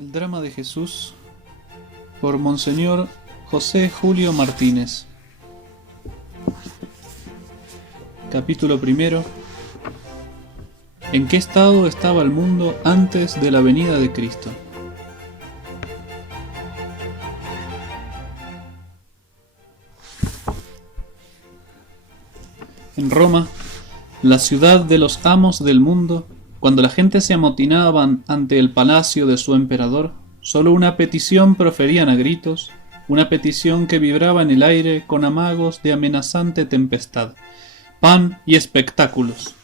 El drama de Jesús por Monseñor José Julio Martínez. Capítulo primero. ¿En qué estado estaba el mundo antes de la venida de Cristo? En Roma, la ciudad de los amos del mundo, cuando la gente se amotinaban ante el palacio de su emperador, solo una petición proferían a gritos, una petición que vibraba en el aire con amagos de amenazante tempestad: pan y espectáculos.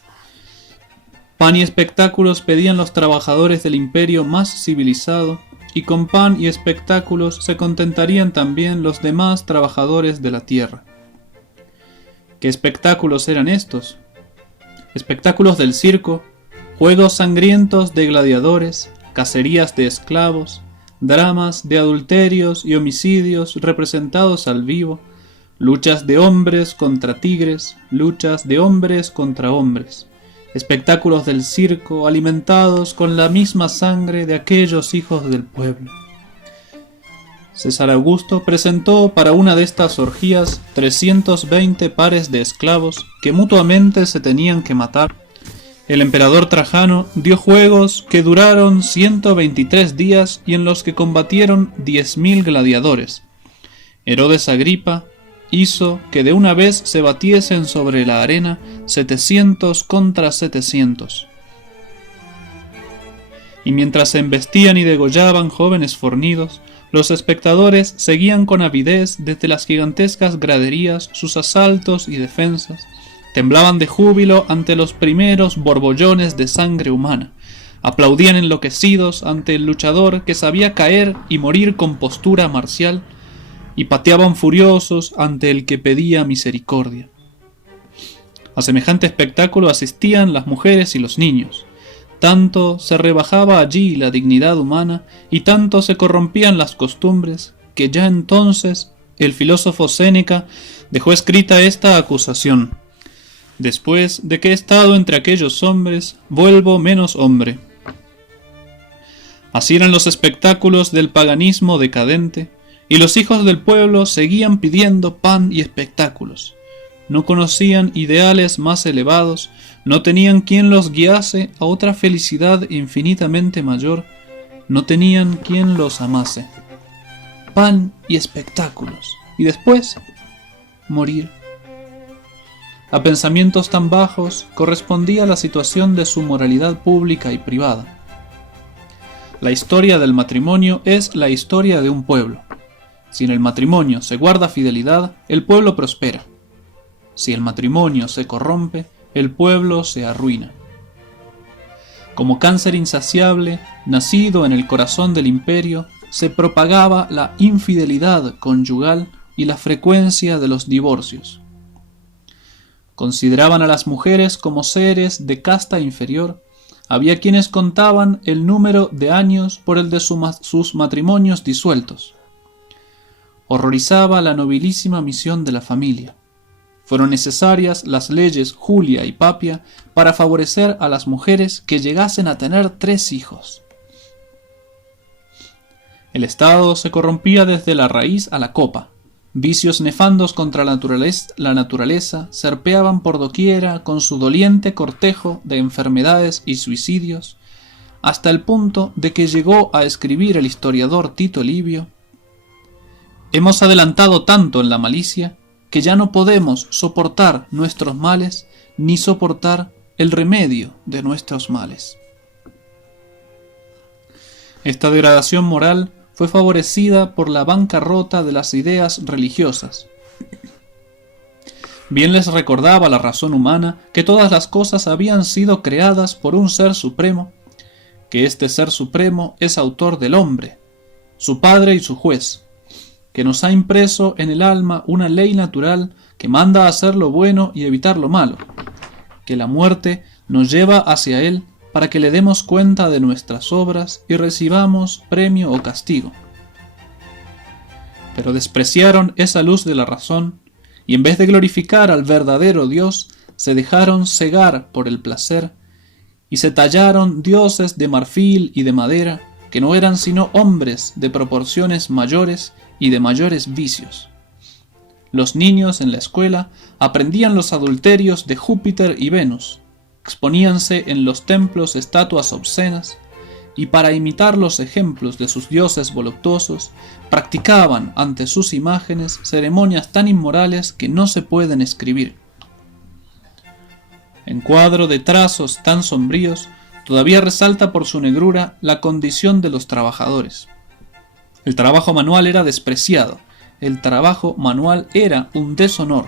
Pan y espectáculos pedían los trabajadores del imperio más civilizado, y con pan y espectáculos se contentarían también los demás trabajadores de la tierra. ¿Qué espectáculos eran estos? Espectáculos del circo, juegos sangrientos de gladiadores, cacerías de esclavos, dramas de adulterios y homicidios representados al vivo, luchas de hombres contra tigres, luchas de hombres contra hombres, espectáculos del circo alimentados con la misma sangre de aquellos hijos del pueblo. César Augusto presentó para una de estas orgías 320 pares de esclavos que mutuamente se tenían que matar. El emperador Trajano dio juegos que duraron 123 días y en los que combatieron 10.000 gladiadores. Herodes Agripa hizo que de una vez se batiesen sobre la arena 700 contra 700. Y mientras se embestían y degollaban jóvenes fornidos, los espectadores seguían con avidez desde las gigantescas graderías sus asaltos y defensas, temblaban de júbilo ante los primeros borbollones de sangre humana, aplaudían enloquecidos ante el luchador que sabía caer y morir con postura marcial, y pateaban furiosos ante el que pedía misericordia. A semejante espectáculo asistían las mujeres y los niños. Tanto se rebajaba allí la dignidad humana y tanto se corrompían las costumbres, que ya entonces el filósofo Séneca dejó escrita esta acusación: después de que he estado entre aquellos hombres, vuelvo menos hombre. Así eran los espectáculos del paganismo decadente, y los hijos del pueblo seguían pidiendo pan y espectáculos. No conocían ideales más elevados, no tenían quien los guiase a otra felicidad infinitamente mayor, no tenían quien los amase. Pan y espectáculos, y después morir. A pensamientos tan bajos correspondía la situación de su moralidad pública y privada. La historia del matrimonio es la historia de un pueblo. Si en el matrimonio se guarda fidelidad, el pueblo prospera. Si el matrimonio se corrompe, el pueblo se arruina. Como cáncer insaciable, nacido en el corazón del imperio, se propagaba la infidelidad conyugal y la frecuencia de los divorcios. Consideraban a las mujeres como seres de casta inferior. Había quienes contaban el número de años por el de sus matrimonios disueltos. Horrorizaba la nobilísima misión de la familia. Fueron necesarias las leyes Julia y Papia para favorecer a las mujeres que llegasen a tener 3 hijos. El Estado se corrompía desde la raíz a la copa. Vicios nefandos contra la naturaleza serpeaban por doquiera con su doliente cortejo de enfermedades y suicidios, hasta el punto de que llegó a escribir el historiador Tito Livio: hemos adelantado tanto en la malicia que ya no podemos soportar nuestros males ni soportar el remedio de nuestros males. Esta degradación moral fue favorecida por la bancarrota de las ideas religiosas. Bien les recordaba la razón humana que todas las cosas habían sido creadas por un ser supremo, que este ser supremo es autor del hombre, su padre y su juez, que nos ha impreso en el alma una ley natural que manda a hacer lo bueno y evitar lo malo, que la muerte nos lleva hacia él para que le demos cuenta de nuestras obras y recibamos premio o castigo. Pero despreciaron esa luz de la razón y en vez de glorificar al verdadero Dios, se dejaron cegar por el placer y se tallaron dioses de marfil y de madera que no eran sino hombres de proporciones mayores y de mayores vicios. Los niños en la escuela aprendían los adulterios de Júpiter y Venus, exponíanse en los templos estatuas obscenas, y para imitar los ejemplos de sus dioses voluptuosos, practicaban ante sus imágenes ceremonias tan inmorales que no se pueden escribir. En cuadro de trazos tan sombríos, todavía resalta por su negrura la condición de los trabajadores. El trabajo manual era despreciado, el trabajo manual era un deshonor.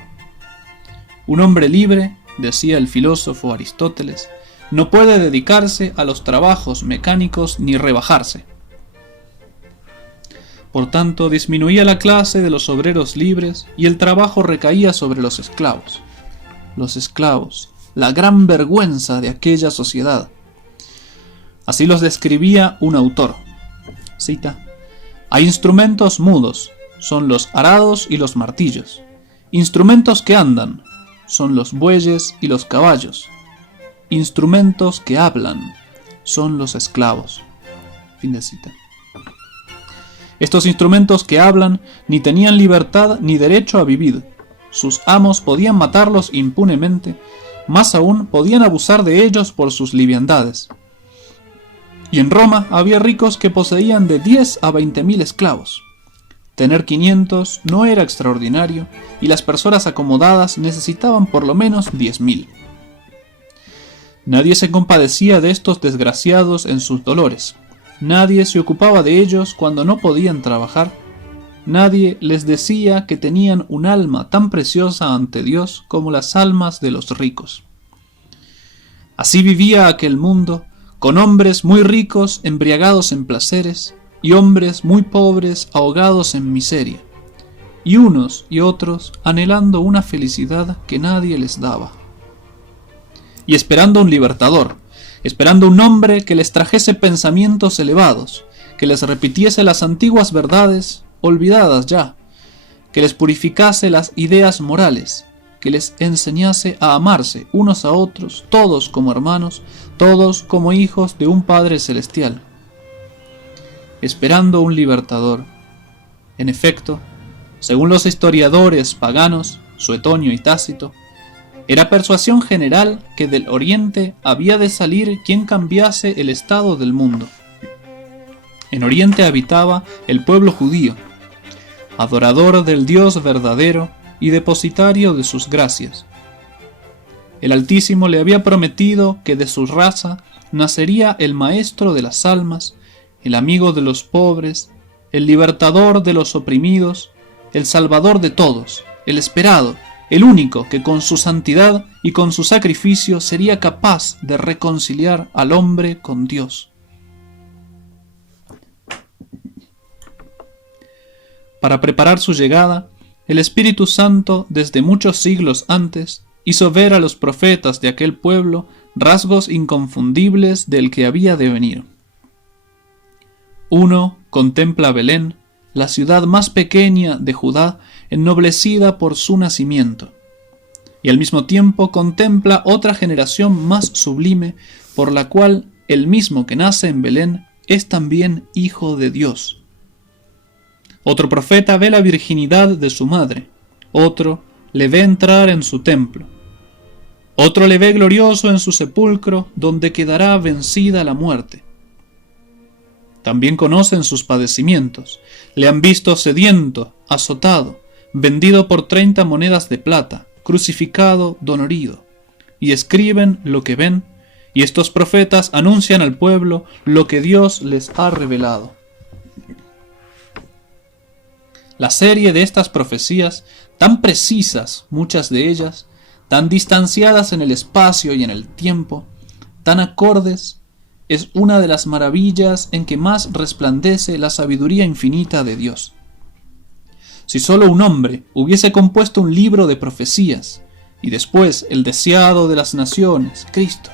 Un hombre libre, decía el filósofo Aristóteles, no puede dedicarse a los trabajos mecánicos ni rebajarse. Por tanto, disminuía la clase de los obreros libres y el trabajo recaía sobre los esclavos. Los esclavos, la gran vergüenza de aquella sociedad. Así los describía un autor. Cita: hay instrumentos mudos, son los arados y los martillos. Instrumentos que andan, son los bueyes y los caballos. Instrumentos que hablan, son los esclavos. Fin de cita. Estos instrumentos que hablan ni tenían libertad ni derecho a vivir. Sus amos podían matarlos impunemente, más aún podían abusar de ellos por sus liviandades. Y en Roma había ricos que poseían de 10 a 20.000 esclavos. Tener 500 no era extraordinario, y las personas acomodadas necesitaban por lo menos 10.000. Nadie se compadecía de estos desgraciados en sus dolores. Nadie se ocupaba de ellos cuando no podían trabajar. Nadie les decía que tenían un alma tan preciosa ante Dios como las almas de los ricos. Así vivía aquel mundo, con hombres muy ricos embriagados en placeres, y hombres muy pobres ahogados en miseria, y unos y otros anhelando una felicidad que nadie les daba. Y esperando un libertador, esperando un hombre que les trajese pensamientos elevados, que les repitiese las antiguas verdades, olvidadas ya, que les purificase las ideas morales, que les enseñase a amarse unos a otros, todos como hermanos, todos como hijos de un Padre Celestial. Esperando un libertador. En efecto, según los historiadores paganos, Suetonio y Tácito, era persuasión general que del Oriente había de salir quien cambiase el estado del mundo. En Oriente habitaba el pueblo judío, adorador del Dios verdadero y depositario de sus gracias. El Altísimo le había prometido que de su raza nacería el maestro de las almas, el amigo de los pobres, el libertador de los oprimidos, el salvador de todos, el esperado, el único que con su santidad y con su sacrificio sería capaz de reconciliar al hombre con Dios. Para preparar su llegada, el Espíritu Santo, desde muchos siglos antes, hizo ver a los profetas de aquel pueblo rasgos inconfundibles del que había de venir. Uno contempla Belén, la ciudad más pequeña de Judá, ennoblecida por su nacimiento, y al mismo tiempo contempla otra generación más sublime, por la cual el mismo que nace en Belén es también hijo de Dios. Otro profeta ve la virginidad de su madre, otro le ve entrar en su templo, otro le ve glorioso en su sepulcro, donde quedará vencida la muerte. También conocen sus padecimientos, le han visto sediento, azotado, vendido por 30 monedas de plata, crucificado, dolorido, y escriben lo que ven, y estos profetas anuncian al pueblo lo que Dios les ha revelado. La serie de estas profecías, tan precisas muchas de ellas, tan distanciadas en el espacio y en el tiempo, tan acordes, es una de las maravillas en que más resplandece la sabiduría infinita de Dios. Si solo un hombre hubiese compuesto un libro de profecías, y después el deseado de las naciones, Cristo,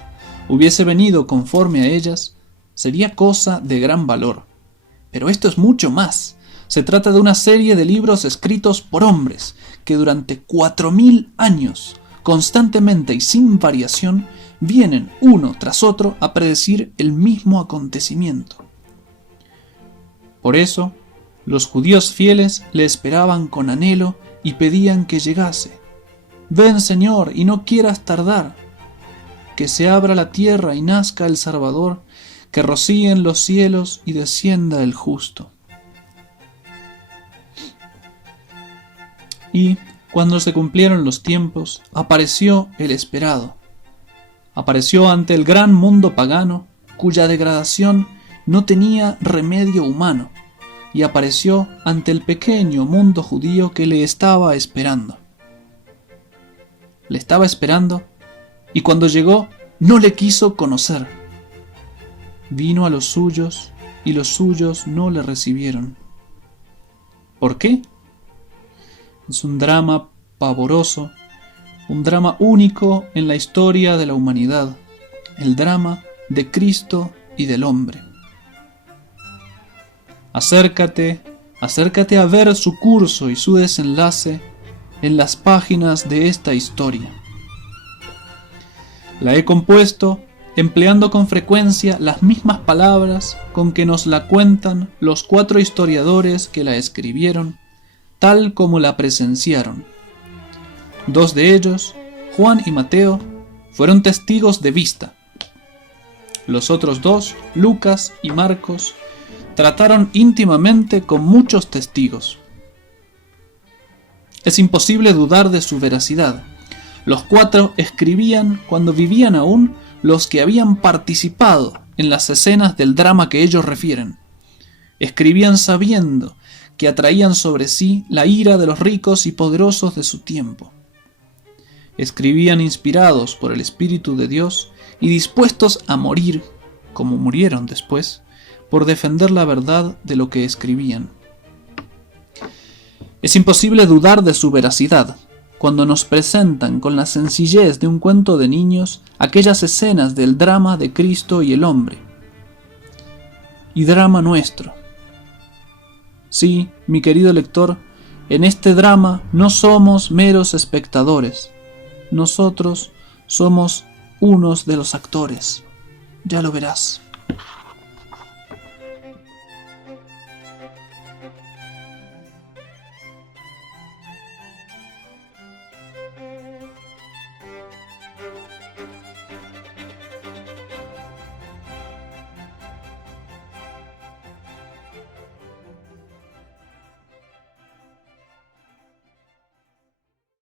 hubiese venido conforme a ellas, sería cosa de gran valor. Pero esto es mucho más. Se trata de una serie de libros escritos por hombres que durante 4000 años, constantemente y sin variación, vienen uno tras otro a predecir el mismo acontecimiento. Por eso, los judíos fieles le esperaban con anhelo y pedían que llegase. «Ven, Señor, y no quieras tardar. Que se abra la tierra y nazca el Salvador, que rocíen los cielos y descienda el justo». Y, cuando se cumplieron los tiempos, apareció el esperado. Apareció ante el gran mundo pagano, cuya degradación no tenía remedio humano, y apareció ante el pequeño mundo judío que le estaba esperando. Le estaba esperando, y cuando llegó no le quiso conocer. Vino a los suyos, y los suyos no le recibieron. ¿Por qué? Es un drama pavoroso, un drama único en la historia de la humanidad, el drama de Cristo y del hombre. Acércate a ver su curso y su desenlace en las páginas de esta historia. La he compuesto empleando con frecuencia las mismas palabras con que nos la cuentan los 4 historiadores que la escribieron, tal como la presenciaron. 2 de ellos, Juan y Mateo, fueron testigos de vista. Los otros 2, Lucas y Marcos, trataron íntimamente con muchos testigos. Es imposible dudar de su veracidad. Los 4 escribían cuando vivían aún los que habían participado en las escenas del drama que ellos refieren. Escribían sabiendo que atraían sobre sí la ira de los ricos y poderosos de su tiempo. Escribían inspirados por el Espíritu de Dios y dispuestos a morir, como murieron después, por defender la verdad de lo que escribían. Es imposible dudar de su veracidad cuando nos presentan con la sencillez de un cuento de niños aquellas escenas del drama de Cristo y el hombre. Y drama nuestro. Sí, mi querido lector, en este drama no somos meros espectadores. Nosotros somos unos de los actores. Ya lo verás.